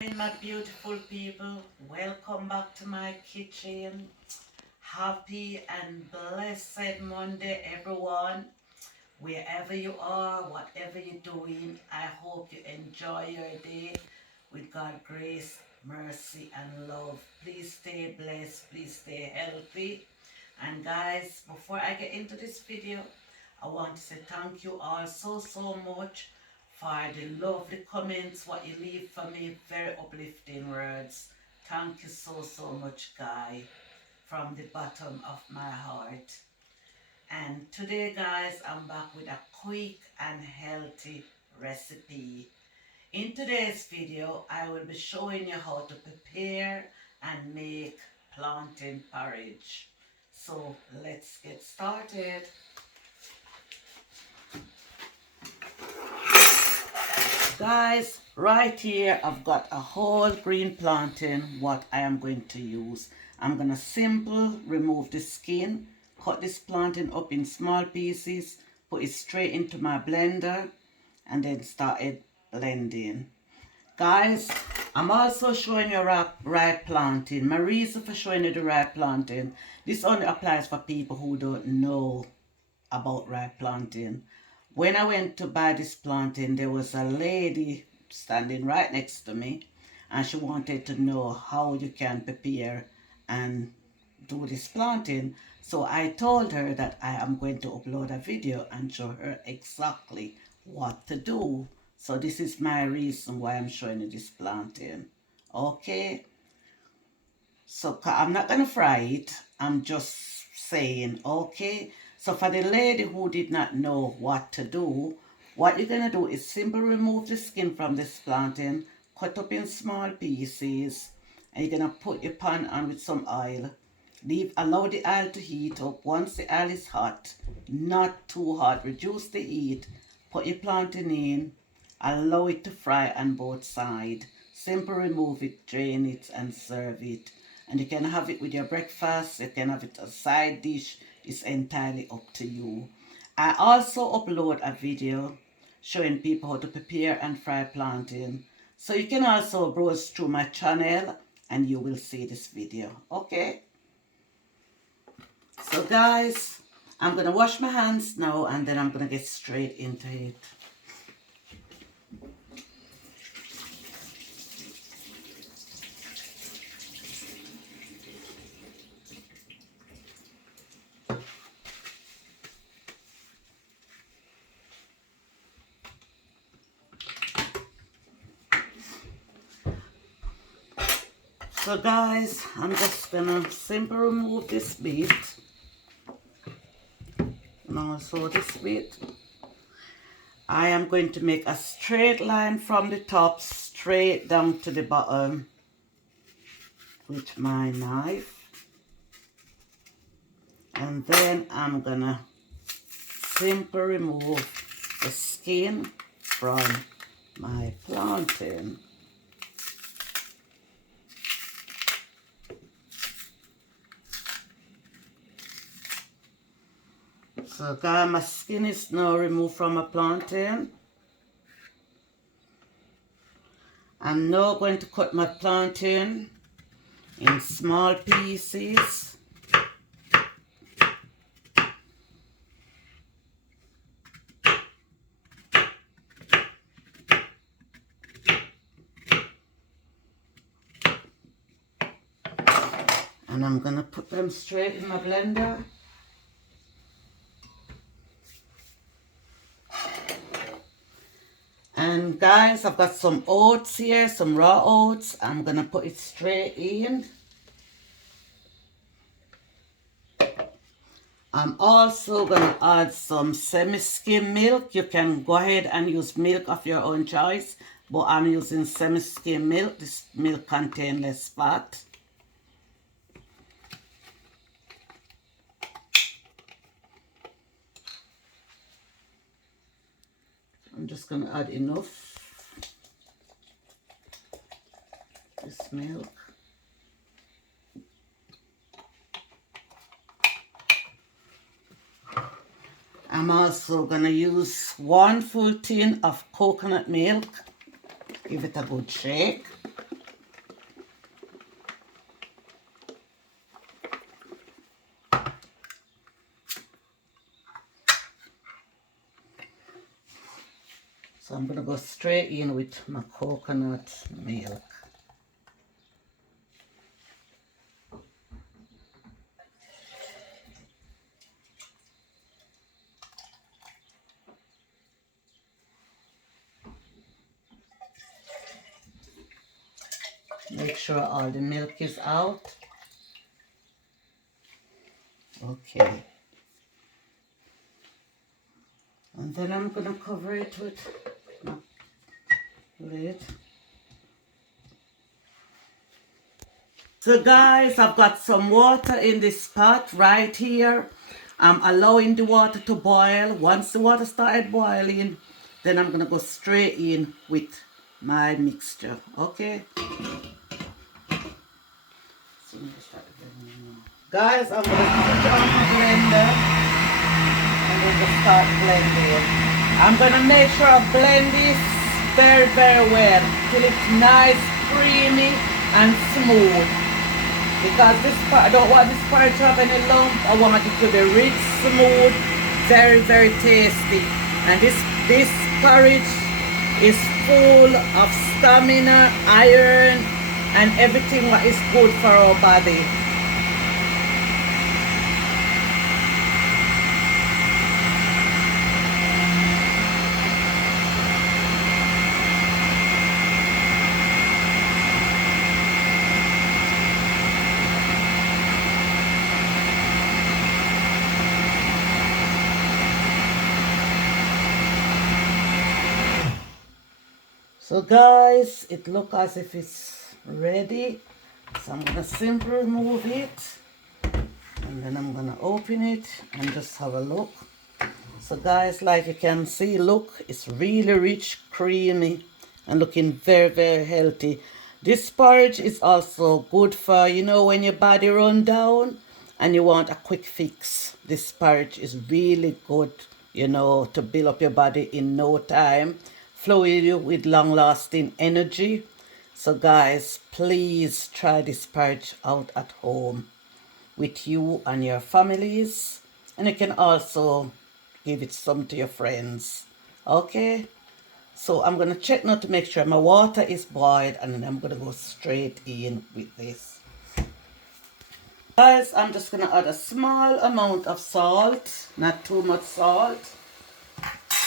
My beautiful people, welcome back to my kitchen. Happy and blessed Monday, everyone. Wherever you are, whatever you're doing, I hope you enjoy your day with God's grace, mercy, and love. Please stay blessed, please stay healthy. And guys, before I get into this video, I want to say thank you all so much for the lovely comments, what you leave for me, very uplifting words. Thank you so much, guys, from the bottom of my heart. And today, guys, I'm back with a quick and healthy recipe. In today's video, I will be showing you how to prepare and make plantain porridge. So let's get started. Guys, right here I've got a whole green plantain what I am going to use. I'm going to simple remove the skin, cut this plantain up in small pieces, put it straight into my blender and then started blending. Guys, I'm also showing you ripe plantain. My reason for showing you the ripe plantain, this only applies for people who don't know about ripe plantain. When I went to buy this plantain, there was a lady standing right next to me and she wanted to know how you can prepare and do this plantain. So I told her that I am going to upload a video and show her exactly what to do. So this is my reason why I'm showing you this plantain. Okay? So I'm not going to fry it. I'm just saying, okay? So for the lady who did not know what to do, what you're going to do is simply remove the skin from this plantain, cut up in small pieces, and you're going to put your pan on with some oil. Allow the oil to heat up. Once the oil is hot, not too hot, reduce the heat, put your plantain in, allow it to fry on both sides. Simply remove it, drain it, and serve it. And you can have it with your breakfast, you can have it as a side dish. It's entirely up to you. I also upload a video showing people how to prepare and fry plantain. So you can also browse through my channel and you will see this video. Okay? So guys, I'm going to wash my hands now and then I'm going to get straight into it. So guys, I'm just gonna simply remove this bit and also this bit. I am going to make a straight line from the top straight down to the bottom with my knife. And then I'm gonna simply remove the skin from my plantain. So guys, my skin is now removed from my plantain. I'm now going to cut my plantain in small pieces. And I'm going to put them straight in my blender. And guys, I've got some oats here, some raw oats. I'm going to put it straight in. I'm also going to add some semi-skim milk. You can go ahead and use milk of your own choice, but I'm using semi-skim milk. This milk contains less fat. I'm just going to add enough this milk. I'm also going to use 1 full tin of coconut milk. Give it a good shake. So I'm going to go straight in with my coconut milk. Make sure all the milk is out. Okay. And then I'm going to cover it with my lid. So guys, I've got some water in this pot right here. I'm allowing the water to boil. Once the water started boiling, then I'm going to go straight in with my mixture. Okay? So guys, I'm going to put on my blender and then just start blending. I'm going to make sure I blend this very, very well till it's nice, creamy and smooth. Because this part, I don't want this porridge to have any lump. I want it to be rich, smooth, very, very tasty. And this porridge is full of stamina, iron, and everything what is good for our body. So guys, it looks as if it's ready. So I'm gonna simply remove it and then I'm gonna open it and just have a look. So guys, like you can see, look, it's really rich, creamy and looking very, very healthy. This porridge is also good for, you know, when your body run down and you want a quick fix. This porridge is really good, you know, to build up your body in no time. Flow you with long-lasting energy. So guys, please try this porridge out at home with you and your families, and you can also give it some to your friends. Okay, so I'm gonna check now to make sure my water is boiled, and then I'm gonna go straight in with this. Guys, I'm just gonna add a small amount of salt, not too much salt.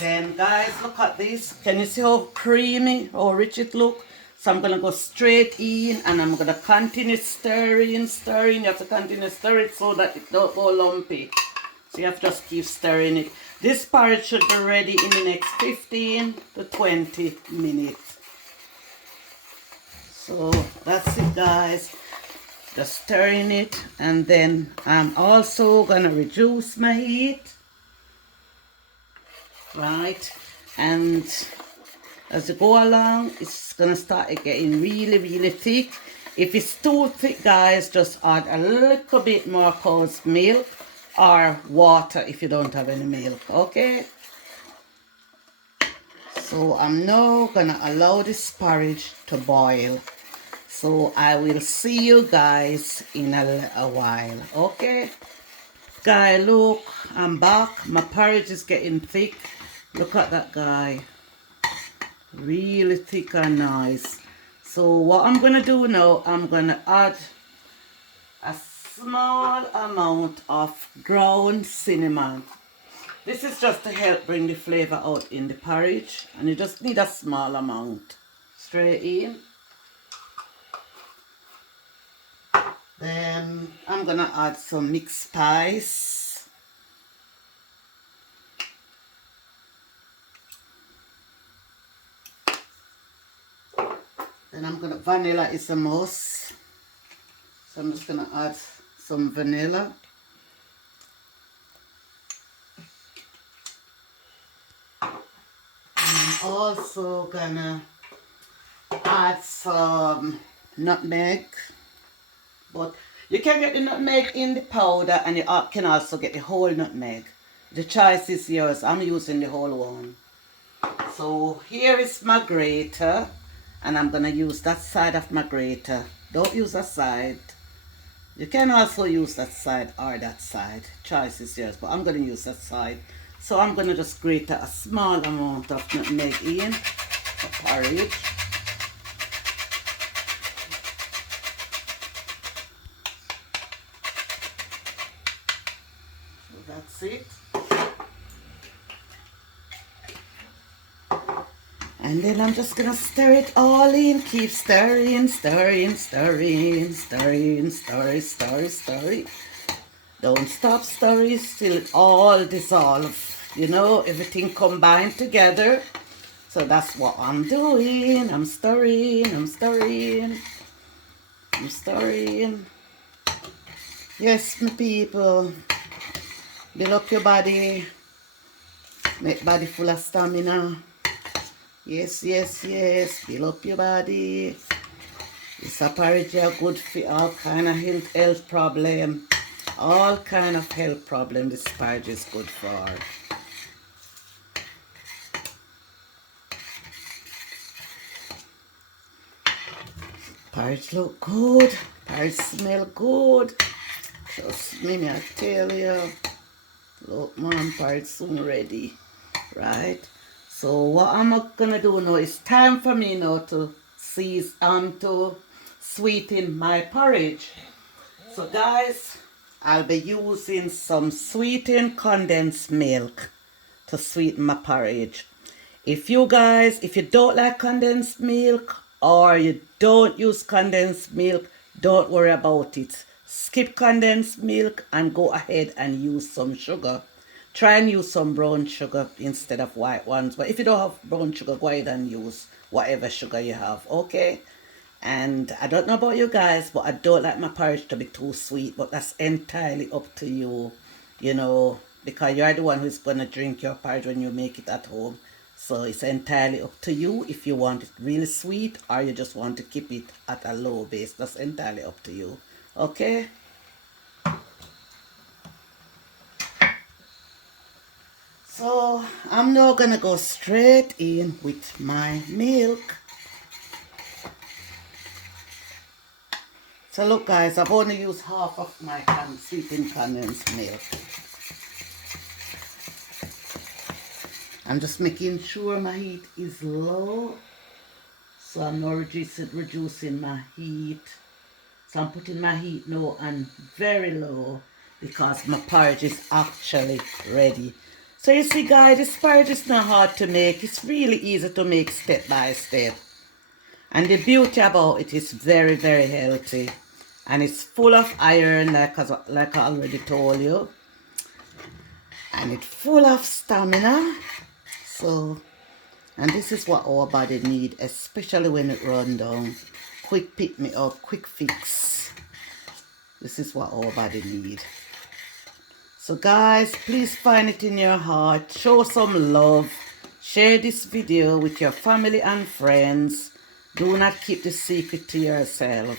Then guys, look at this. Can you see how creamy, how rich it look? So I'm going to go straight in and I'm going to continue stirring. You have to continue stir it so that it don't go lumpy. So you have to just keep stirring it. This porridge should be ready in the next 15 to 20 minutes. So that's it guys. Just stirring it, and then I'm also going to reduce my heat. Right, and as you go along, it's gonna start getting really, really thick. If it's too thick guys, just add a little bit more cow's milk or water if you don't have any milk. Okay, so I'm now gonna allow this porridge to boil, so I will see you guys in a little while. Okay guys, look, I'm back. My porridge is getting thick. Look at that guy, really thick and nice. So what I'm gonna do now, I'm gonna add a small amount of ground cinnamon. This is just to help bring the flavor out in the porridge, and you just need a small amount. Straight in. Then I'm gonna add some mixed spice. Then I'm gonna, vanilla is a must. So I'm just gonna add some vanilla. And I'm also gonna add some nutmeg. But you can get the nutmeg in the powder, and you can also get the whole nutmeg. The choice is yours. I'm using the whole one. So here is my grater, and I'm going to use that side of my grater. Don't use that side. You can also use that side or that side. Choice is yours, but I'm going to use that side. So I'm gonna just grate a small amount of nutmeg in the porridge. So that's it. And then I'm just gonna stir it all in. Keep stirring, stirring, stirring, stirring, stir, stir, stir. Don't stop stirring till it all dissolve. You know, everything combined together. So that's what I'm doing. I'm stirring, I'm stirring, I'm stirring. Yes, my people. Build up your body. Make body full of stamina. Yes, yes, yes. Build up your body. This porridge are good for all kind of health problem. All kind of health problem this porridge is good for. Porridge look good. Porridge smell good. Trust me, I tell you. Look, man, porridge soon ready. Right? So what I'm gonna do now is time for me now to to sweeten my porridge. So guys, I'll be using some sweetened condensed milk to sweeten my porridge. If you don't like condensed milk or you don't use condensed milk, don't worry about it. Skip condensed milk and go ahead and use some sugar. Try and use some brown sugar instead of white ones. But if you don't have brown sugar, go ahead and use whatever sugar you have, okay? And I don't know about you guys, but I don't like my porridge to be too sweet. But that's entirely up to you, you know, because you're the one who's going to drink your porridge when you make it at home. So it's entirely up to you if you want it really sweet or you just want to keep it at a low base. That's entirely up to you, okay? So I'm now going to go straight in with my milk. So look guys, I've only used half of my sweetened condensed milk. I'm just making sure my heat is low. So I'm not reducing my heat. So I'm putting my heat now on very low because my porridge is actually ready. So you see guys, this porridge is not hard to make. It's really easy to make step by step. And the beauty about it is very, very healthy. And it's full of iron, like I already told you. And it's full of stamina. So, and this is what our body need, especially when it run down. Quick pick me up, quick fix. This is what our body need. So guys, please find it in your heart. Show some love. Share this video with your family and friends. Do not keep the secret to yourself.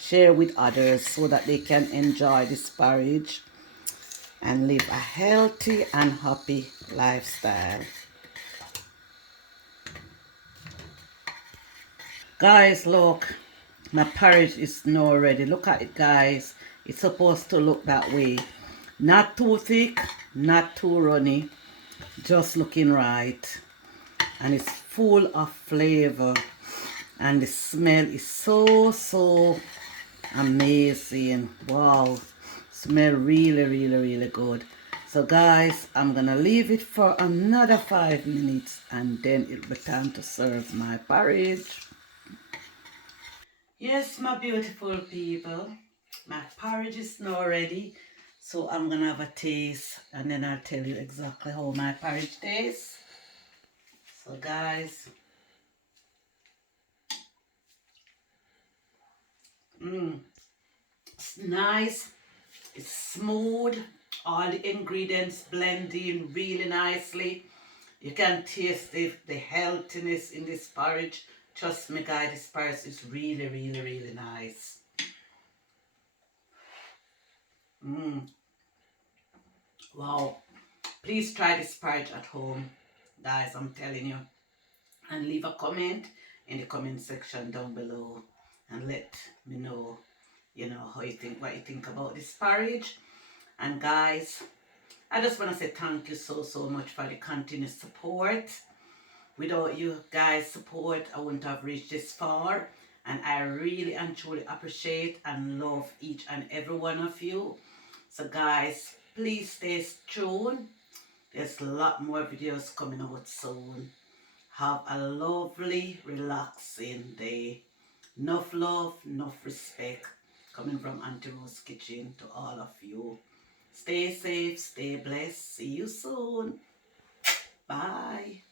Share with others so that they can enjoy this porridge and live a healthy and happy lifestyle. Guys, look, my porridge is now ready. Look at it, guys. It's supposed to look that way. Not too thick, not too runny, just looking right. And it's full of flavor. And the smell is so amazing. Wow. Smell really, really, really good. So guys, I'm gonna leave it for another 5 minutes and then it'll be time to serve my porridge. Yes, my beautiful people, my porridge is now ready. So I'm gonna have a taste and then I'll tell you exactly how my porridge tastes. So guys, it's nice, it's smooth, all the ingredients blend in really nicely. You can taste the healthiness in this porridge. Trust me guys, this porridge is really, really, really nice. Wow. Please try this porridge at home, guys, I'm telling you. And leave a comment in the comment section down below and let me know, how you think, what you think about this porridge. And guys, I just want to say thank you so much for the continued support. Without you guys' support, I wouldn't have reached this far. And I really and truly appreciate and love each and every one of you. So guys, please stay tuned. There's a lot more videos coming out soon. Have a lovely, relaxing day. Enough love, enough respect coming from Auntie Rose Kitchen to all of you. Stay safe, stay blessed. See you soon. Bye.